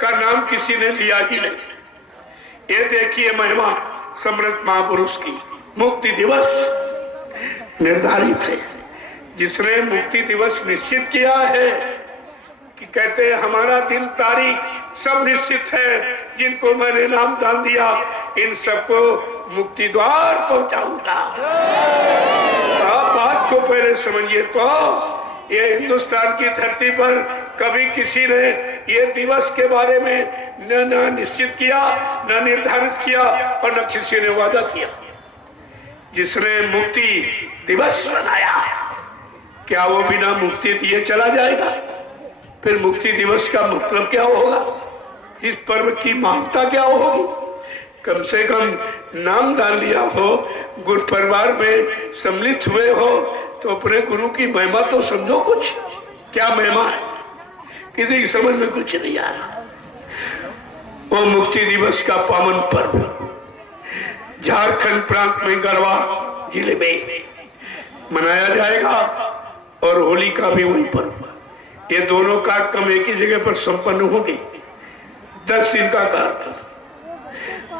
का नाम किसी ने लिया ही नहीं। ये देखिए महिमा समृद्ध महापुरुष की। मुक्ति दिवस निर्धारित है, जिसने मुक्ति दिवस निश्चित किया है कि कहते हैं हमारा दिन तारीख सब निश्चित है, जिनको मैंने नाम दान दिया इन सबको मुक्ति द्वार पहुंचाऊंगा। आप बात को पहले समझिए तो ये हिंदुस्तान की धरती पर कभी किसी ने ये दिवस के बारे में न निश्चित किया, न निर्धारित किया और न किसी ने वादा किया। जिसने मुक्ति दिवस बनाया, क्या वो बिना मुक्ति दिए चला जाएगा? फिर मुक्ति दिवस का मतलब क्या होगा? इस पर्व की महत्ता क्या होगी? कम से कम नाम दान लिया हो, गुरु परिवार में सम्मिलित हुए हो, तो अपने गुरु की महिमा तो समझो। कुछ क्या महिमा है, किसी की समझ में कुछ नहीं आ रहा। वो मुक्ति दिवस का पावन पर्व झारखंड प्रांत में गढ़वा जिले में मनाया जाएगा और होली का भी वही पर्व। ये दोनों कार्यक्रम एक ही जगह पर संपन्न होंगे। 10 दिन का कार्यक्रम,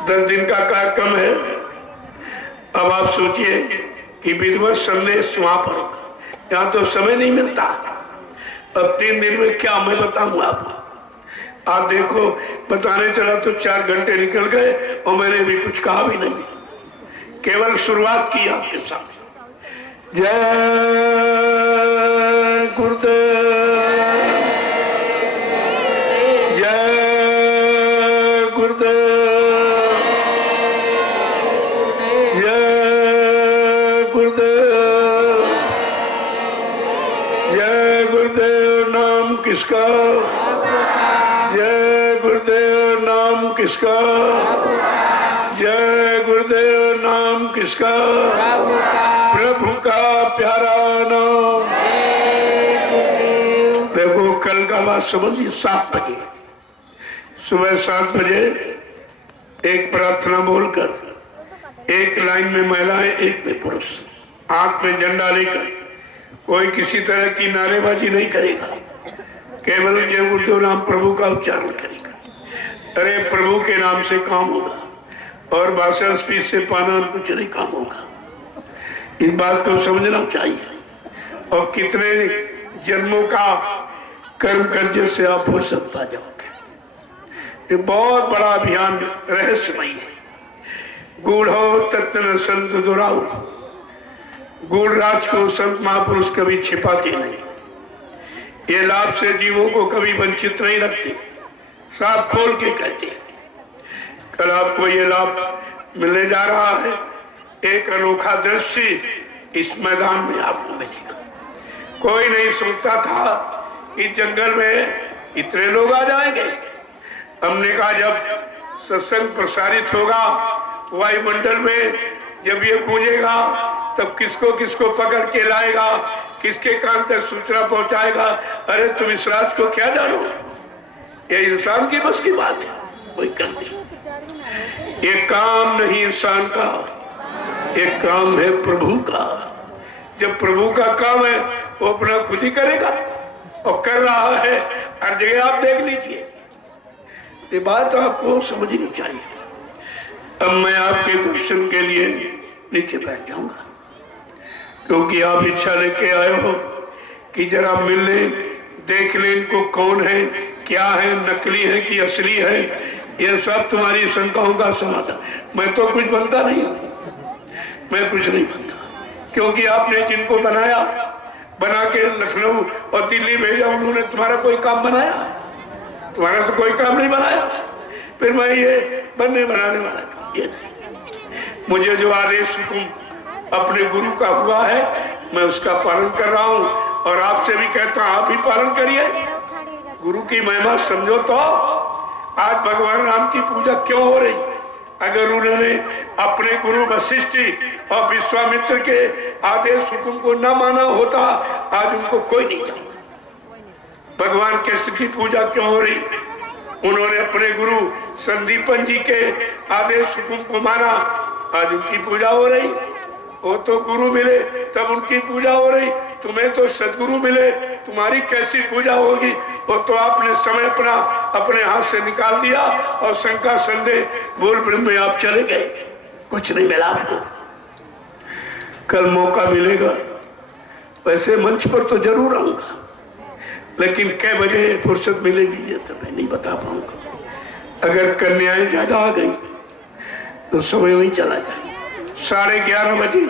10 दिन का कार्यक्रम है। अब आप सोचिए कि विधिवत संदेश वहां पर होगा, यहाँ तो समय नहीं मिलता। अब 3 दिन में क्या मैं बताऊं आपको? आप देखो, बताने चला तो 4 घंटे निकल गए और मैंने भी कुछ कहा भी नहीं, केवल शुरुआत की आपके सामने। जय गुरुदेव, जय गुरुदेव, जय गुरुदेव, जय गुरुदेव। नाम किसका? जय गुरुदेव। नाम किसका? जय गुरुदेव। नाम किसका? प्रभु का प्यारा नाम। देखो कल का बात समझिए। 7 बजे, सुबह 7 बजे एक प्रार्थना बोलकर एक लाइन में महिलाएं, एक में पुरुष, हाथ में झंडा लेकर, कोई किसी तरह की नारेबाजी नहीं करेगा, केवल जय गुरुदेव नाम प्रभु का उच्चारण करेगा। अरे प्रभु के नाम से काम होगा और भाषण स्पीच से पाना कुछ नहीं काम होगा। इस बात को समझना चाहिए। और कितने जन्मों का कर्म करने से आप फुर्सत पा जाओगे। ये बहुत बड़ा अभियान रहस्यमय है। गूढ़ो तत्न संत दुराऊ, गूढ़ राज को संत महापुरुष कभी छिपाते नहीं। ये लाभ से जीवों को कभी वंचित नहीं रखते, साफ खोल के कहते हैं। कल आपको ये लाभ मिलने जा रहा है। एक अनोखा दृश्य इस मैदान में आपको मिलेगा। कोई नहीं सोचता था इस जंगल में इतने लोग आ जाएंगे। हमने कहा जब सत्संग प्रसारित होगा वायुमंडल में, जब ये गूंजेगा तब किसको किसको पकड़ के लाएगा, किसके कान तक सूचना पहुंचाएगा। अरे तुम इस राज को क्या जानो? ये इंसान की बस की बात है, कोई कर दे। ये काम नहीं इंसान का, एक काम है प्रभु का। जब प्रभु का काम है वो अपना खुद ही करेगा और कर रहा है हर जगह। आप देख लीजिए, ये बात आपको समझनी चाहिए। अब मैं आपके दर्शन के लिए नीचे बैठ जाऊंगा, क्योंकि आप इच्छा लेके आए हो कि जरा मिल लें, देख लें इनको कौन है, क्या है, नकली है कि असली है। ये सब तुम्हारी शंकाओं का समाधान। मैं तो कुछ बनता नहीं हूं, मैं कुछ नहीं बनता, क्योंकि आपने जिनको बनाया, बना के लखनऊ और दिल्ली भेजा, उन्होंने तुम्हारा कोई काम बनाया? तुम्हारा तो कोई काम नहीं बनाया। फिर मैं ये बनने बनाने वाला काम ये नहीं। मुझे जो आदेश हुकुम अपने गुरु का हुआ है मैं उसका पालन कर रहा हूँ और आपसे भी कहता हूँ आप भी पालन करिए। गुरु की महिमा समझो। तो आज भगवान राम की पूजा क्यों हो रही? अगर उन्होंने अपने गुरु वशिष्ठ और विश्वामित्र के आदेश हुकुम को न माना होता आज उनको कोई नहीं जानता। भगवान कृष्ण की पूजा क्यों हो रही? उन्होंने अपने गुरु संदीपन जी के आदेश हुकुम को माना, आज उनकी पूजा हो रही। वो तो गुरु मिले तब उनकी पूजा हो रही, तुम्हें तो सदगुरु मिले तुम्हारी कैसी पूजा होगी, वो तो आपने समय अपना अपने हाथ से निकाल दिया और शंका संदेह बोल ब्रह्म में आप चले गए, कुछ नहीं मिला आपको। कल मौका मिलेगा, वैसे मंच पर तो जरूर आऊंगा, लेकिन कै बजे फुर्सत मिलेगी ये तो मैं नहीं बता पाऊंगा। अगर कन्याएं ज्यादा आ गई तो समय वही चला जाए। 11:30 बजे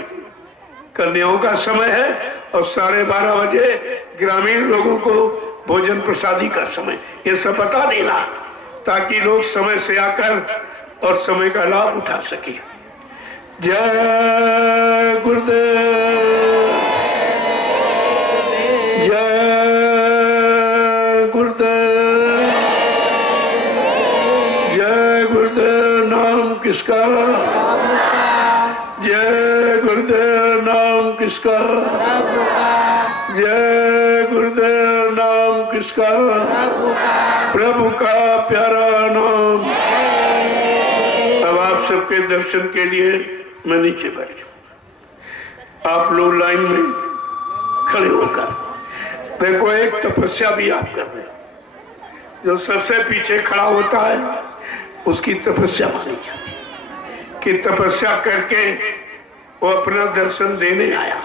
कन्याओं का समय है और 12:30 बजे ग्रामीण लोगों को भोजन प्रसादी का समय, ये सब बता देना ताकि लोग समय से आकर और समय का लाभ उठा सके। जय गुरुदेव, जय गुरुदेव, जय गुरुदेव। नाम किसका? जय गुरुदेव। नाम किसका? जय गुरुदेव। नाम किसका? प्रभु का प्यारा नाम। अब आप सबके दर्शन के लिए मैं नीचे बैठ जाऊं, आप लोग लाइन में खड़े होकर देखो, एक तपस्या भी आप कर रहे हो। जो सबसे पीछे खड़ा होता है उसकी तपस्या मानी जाती है कि तपस्या करके वो अपना दर्शन देने आया।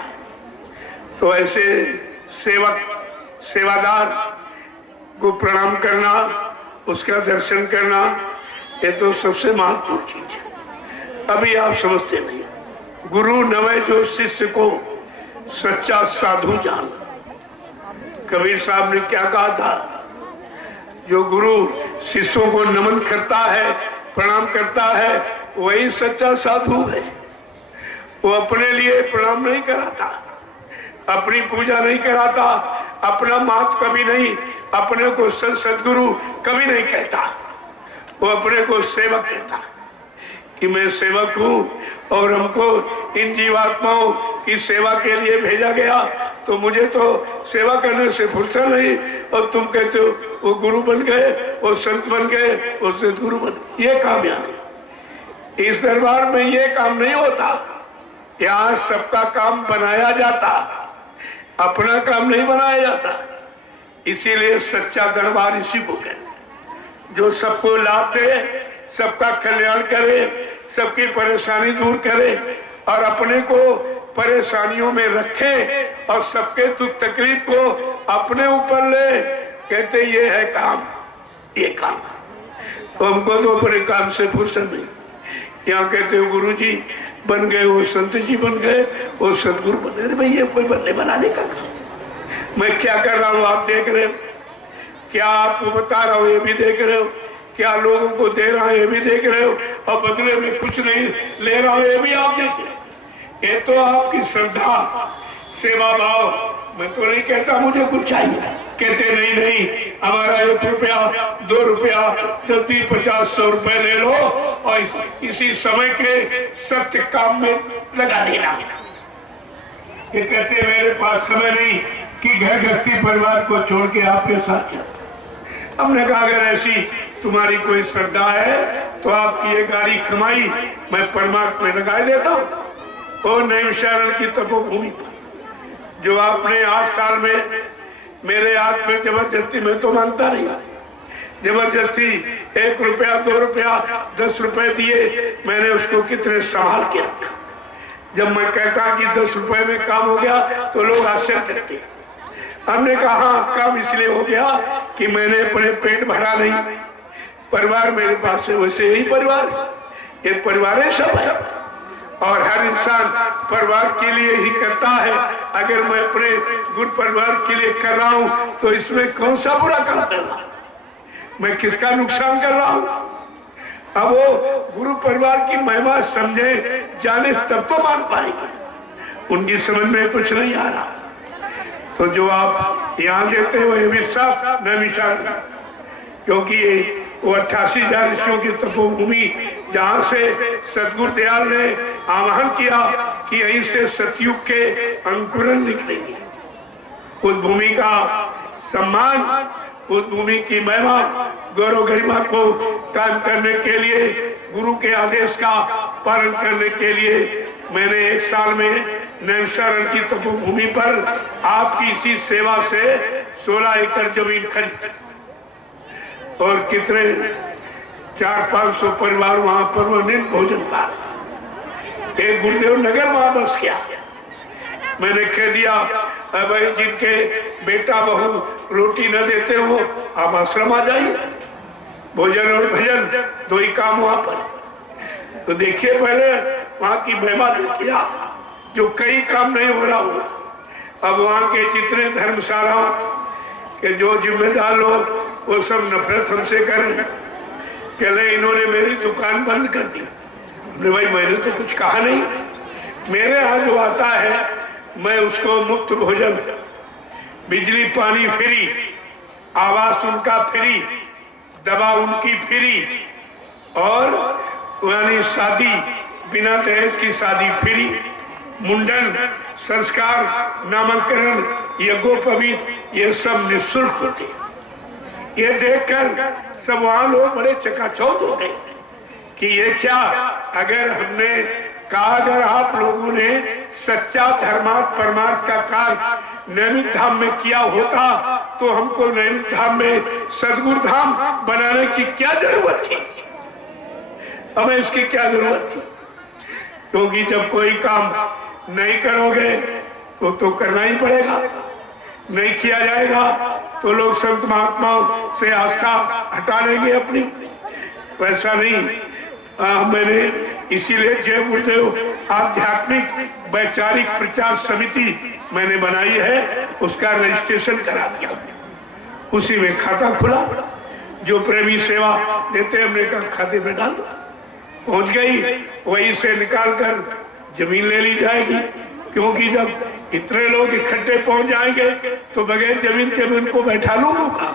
तो ऐसे सेवक सेवादार को प्रणाम करना, उसका दर्शन करना, ये तो सबसे महत्वपूर्ण चीज है। अभी आप समझते नहीं, गुरु नवे जो शिष्य को सच्चा साधु जान। कबीर साहब ने क्या कहा था? जो गुरु शिष्यों को नमन करता है, प्रणाम करता है, वही सच्चा साधु है। वो अपने लिए प्रणाम नहीं कराता, अपनी पूजा नहीं कराता, अपना महत्व कभी नहीं, अपने को सदगुरु कभी नहीं कहता। वो अपने को सेवक कहता कि मैं सेवक हूं और हमको इन जीवात्माओं की सेवा के लिए भेजा गया, तो मुझे तो सेवा करने से फुर्सत नहीं। और तुम कहते हो वो गुरु बन गए, वो संत बन गए, वो सदगुरु बन गए। ये कामयाबी इस दरबार में ये काम नहीं होता। यहाँ सबका काम बनाया जाता, अपना काम नहीं बनाया जाता। इसीलिए सच्चा दरबार इसी को कहते, जो सबको लाभ दे, सबका कल्याण करे, सबकी परेशानी दूर करे और अपने को परेशानियों में रखे और सबके दुख तकलीफ को अपने ऊपर ले। कहते ये है काम, ये काम। तो हमको तो अपने काम से फुर्सत नहीं। यहाँ कहते हो गुरु जी बन गए, वो संत जी बन गए, वो सदगुरु बने। अरे भाई ये कोई बनने बनाने का काम। मैं क्या कर रहा हूँ आप देख रहे हो, क्या आपको बता रहा हूँ ये भी देख रहे हो, क्या लोगों को दे रहा हूँ ये भी देख रहे हो, और बदले में कुछ नहीं ले रहा हूँ ये भी आप देख। ये तो आपकी श्रद्धा, सेवा भाव। मैं तो नहीं कहता मुझे कुछ चाहिए, कहते नहीं नहीं हमारा 1 रुपया 2 रुपया 10, 50, 100 रुपए ले लो और इसी समय के सत्य काम में लगा देना। ये कहते मेरे पास समय नहीं कि घर गृहस्थी परिवार को छोड़ के आपके साथ चल। हमने कहा अगर ऐसी तुम्हारी कोई श्रद्धा है तो आपकी ये गाड़ी कमाई मैं परमात्मा में लगा देता हूँ। और नैमिषारण्य की तपोभूमि पर जो आपने 8 साल में मेरे हाथ में जबरदस्ती, मैं तो मानता नहीं, जबरदस्ती 1 रुपया 2 रुपया 10 रुपए दिए, मैंने उसको कितने संभाल के रखा। जब मैं कहता कि 10 रुपए में काम हो गया तो लोग आश्चर्य करते। हमने कहा काम इसलिए हो गया कि मैंने अपने पेट भरा नहीं, परिवार मेरे पास है, वैसे यही परिवार, एक परिवार है सब है और हर इंसान परिवार के लिए ही करता है। अगर मैं अपने गुरु परिवार के लिए कर रहा हूँ तो इसमें कौन सा बुरा काम कर रहा हूँ, मैं किसका नुकसान कर रहा हूँ। अब वो गुरु परिवार की महिमा समझे जाने तब तो मान पाएंगे, उनकी समझ में कुछ नहीं आ रहा। तो जो आप यहाँ देते हो ये विश्वास मैं विचार, क्योंकि वो 88,000 ऋषियों की तपोभूमि जहाँ से सदगुरु दयाल ने आह्वान किया कि यहीं से सतयुग के अंकुरन निकलेंगे। उस भूमि का सम्मान, उस भूमि की महिमा, गौरव गरिमा को कायम करने के लिए, गुरु के आदेश का पालन करने के लिए मैंने 1 साल में नैमिषारण्य की तपोभूमि पर आपकी इसी सेवा से 16 एकड़ जमीन खरीद और कितने 400-500 परिवार वहां परमानेंट भोजन पा रहे। एक गुरुदेव नगर वहां बस गया। मैंने कह दिया भाई जिनके बेटा बहू रोटी न देते हो आप आश्रम आ जाइए, भोजन और भजन दो ही काम वहां पर। तो देखिए पहले वहां की महिमा देखिए जो कई काम नहीं हो रहा हुआ। अब वहां के जितने धर्मशाला के जो जिम्मेदार लोग वो सब नफरत हमसे कर रहे, कहले इन्होंने मेरी दुकान बंद कर दी। भाई मैंने तो कुछ कहा नहीं, मेरे यहाँ जो आता है मैं उसको मुफ्त भोजन, बिजली पानी फ्री, आवास उनका फ्री, दवा उनकी फ्री, और यानी शादी बिना दहेज की शादी फ्री, मुंडन संस्कार नामकरण यज्ञोपवीत ये सब निःशुल्क होते। ये देखकर सब वहां लोग बड़े चकाचौंध हो गए कि ये क्या। अगर हमने कहा अगर आप लोगों ने सच्चा धर्मार्थ परमार्थ का कार्य नैमित धाम में किया होता तो हमको नैमित धाम में सदगुरु धाम बनाने की क्या जरूरत थी, हमें इसकी क्या जरूरत थी। क्योंकि जब कोई काम नहीं करोगे तो करना ही पड़ेगा, नहीं किया जाएगा तो लोग संत महात्माओं से आस्था हटा लेंगे अपनी। वैसा नहीं। मैंने इसीलिए जय गुरुदेव आध्यात्मिक वैचारिक प्रचार समिति मैंने बनाई है, उसका रजिस्ट्रेशन करा दिया, उसी में खाता खुला। जो प्रेमी सेवा देते हमने कहा खाते में डाल दो, पहुंच गई, वहीं से निकाल कर जमीन ले ली जाएगी। क्योंकि जब इतने लोग इकट्ठे पहुंच जाएंगे तो बगैर जमीन के भी उनको बैठा लूंगा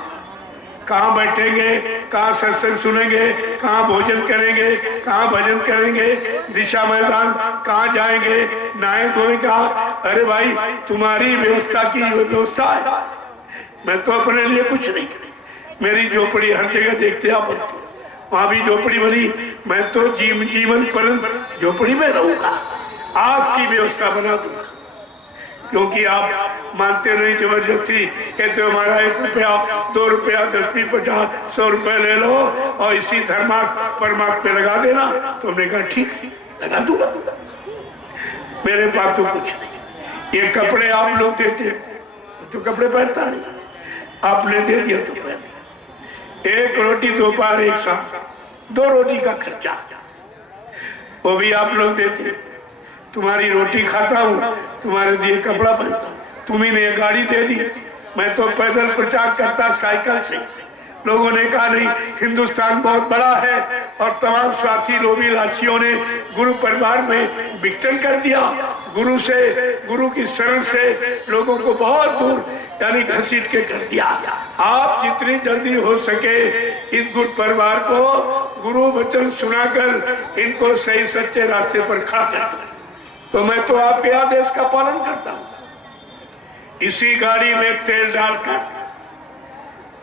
कहाँ बैठेंगे, कहाँ सत्संग सुनेंगे, कहाँ भोजन करेंगे, कहाँ भजन करेंगे, दिशा मैदान कहाँ जाएंगे, नहाए धोए कहाँ। अरे भाई तुम्हारी व्यवस्था की व्यवस्था है, मैं तो अपने लिए कुछ नहीं। मेरी झोपड़ी हर जगह देखते आप बनती, वहां भी झोपड़ी बनी, मैं तो जीवन पर्यंत झोपड़ी में रहूंगा, आपकी व्यवस्था बना दूंगा। क्योंकि आप मानते नहीं, जबरदस्ती कहते हो हमारा 1 रुपया 2 रुपया 10 50 100 रुपए ले लो और इसी धर्मार्थ परमार्थ पे लगा देना। तो हमने कहा ठीक है लगा दूंगा, मेरे पास तो कुछ नहीं। ये कपड़े आप लोग देते तो कपड़े पहनता नहीं, आपने दे दिया तो पहन लिया। 1 रोटी दोपहर एक साथ 2 रोटी का खर्चा वो भी आप लोग देते। तुम्हारी रोटी खाता हूँ, तुम्हारे दिए कपड़ा पहनता हूँ, तुम्ही ने गाड़ी दे दी, मैं तो पैदल प्रचार करता साइकिल से। लोगों ने कहा नहीं हिंदुस्तान बहुत बड़ा है, और तमाम स्वार्थी लोभी लालचियों ने गुरु परिवार में विघटन कर दिया। गुरु की शरण से लोगों को बहुत दूर यानी घसीट के कर दिया। आप जितनी जल्दी हो सके इस गुरु परिवार को गुरु वचन सुनाकर इनको सही सच्चे रास्ते पर खड़ा कर दो। तो मैं तो आपके आदेश का पालन करता हूं। इसी गाड़ी में तेल डालकर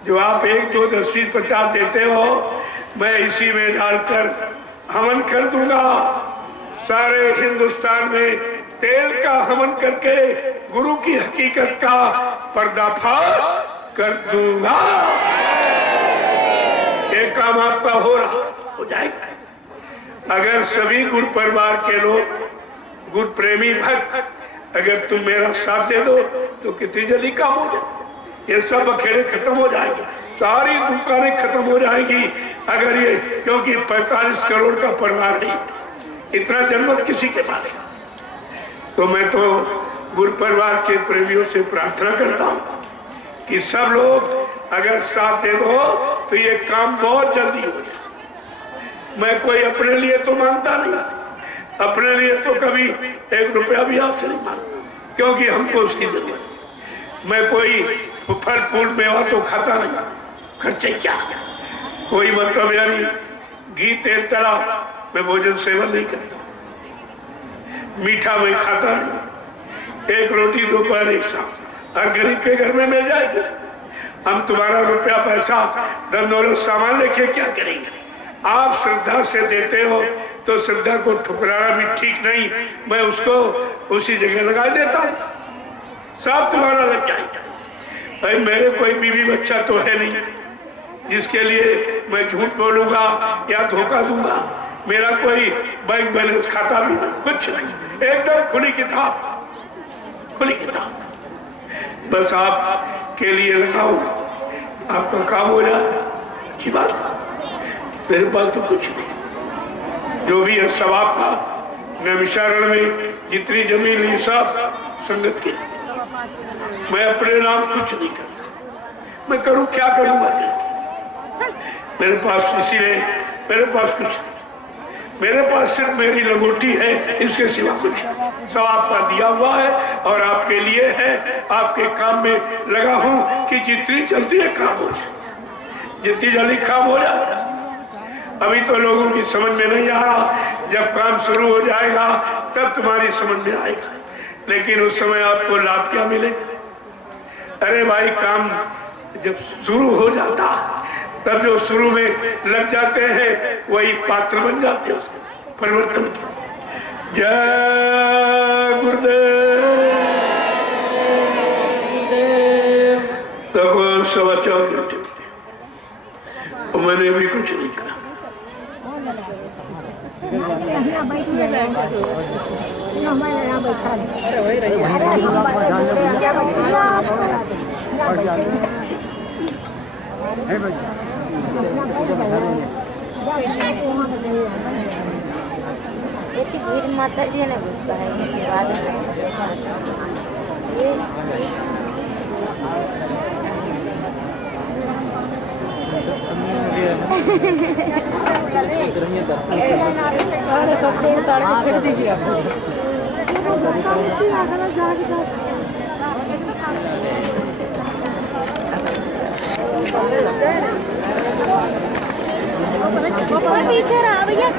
जो आप 1 2 10 20 50 देते हो, मैं इसी में डालकर हवन कर दूंगा। सारे हिंदुस्तान में तेल का हवन करके गुरु की हकीकत का पर्दाफाश कर दूंगा। ये काम आपका हो जाएगा। अगर सभी गुरु परिवार के लोग गुरु प्रेमी भक्त अगर तुम मेरा साथ दे दो तो कितनी जल्दी काम हो जाए। ये सब अखेड़े खत्म हो जाएंगे, सारी दुकानें खत्म हो जाएंगी अगर ये, क्योंकि 45 करोड़ का परिवार नहीं, इतना जनमत किसी के पास। तो मैं तो गुरु परिवार के प्रेमियों से प्रार्थना करता हूँ कि सब लोग अगर साथ दे दो तो ये काम बहुत जल्दी हो जाए। मैं कोई अपने लिए तो मांगता नहीं, अपने लिए तो कभी 1 रुपया भी आपसे नहीं मांगता, क्योंकि हमको उसकी जरूरत। मैं कोई फल फूल मेवा तो खाता नहीं, खर्चे क्या, कोई मतलब यानी घी तेल तला मैं भोजन सेवन नहीं करता, मीठा मैं खाता नहीं। 1 रोटी दोपहर एक साथ हर गरीब के घर में मिल जाएगी। हम तुम्हारा रुपया पैसा धन दौलत सामान लेके क्या करेंगे। आप श्रद्धा से देते हो तो श्रद्धा को ठुकराना भी ठीक नहीं, मैं उसको उसी जगह लगा देता हूँ, सब तुम्हारा लग जाएगा। भाई मेरे कोई बीवी बच्चा तो है नहीं जिसके लिए मैं झूठ बोलूंगा या धोखा दूंगा। मेरा कोई बैंक बैलेंस खाता भी नहीं, कुछ नहीं, एकदम खुली किताब, खुली किताब। बस आप के लिए लगाओ, आपका काम हो जाए, अच्छी बात। मेरे पास तो कुछ नहीं, जो भी है सब आपका। नैमिषारण्य में जितनी जमीन ली सब संगत की, मैं अपने नाम कुछ नहीं करता। मैं करूं क्या करूंगा, मेरे पास इसीलिए मेरे पास कुछ नहीं। मेरे पास सिर्फ मेरी लंगोटी है, इसके सिवा कुछ सब आपका दिया हुआ है और आपके लिए है। आपके काम में लगा हूं कि जितनी जल्दी है काम हो जाए, जितनी जल्दी काम हो जाए। अभी तो लोगों की समझ में नहीं आ रहा, जब काम शुरू हो जाएगा तब तुम्हारी समझ में आएगा, लेकिन उस समय आपको लाभ क्या मिलेगा। अरे भाई काम जब शुरू हो जाता तब जो शुरू में लग जाते हैं वही पात्र बन जाते हैं उसके परिवर्तन के। जय गुरुदेव। तब सवा 4 घंटे और मैंने भी कुछ नहीं कहा। माता जी ने घुसता है इसके बाद पीछे रहा भैया है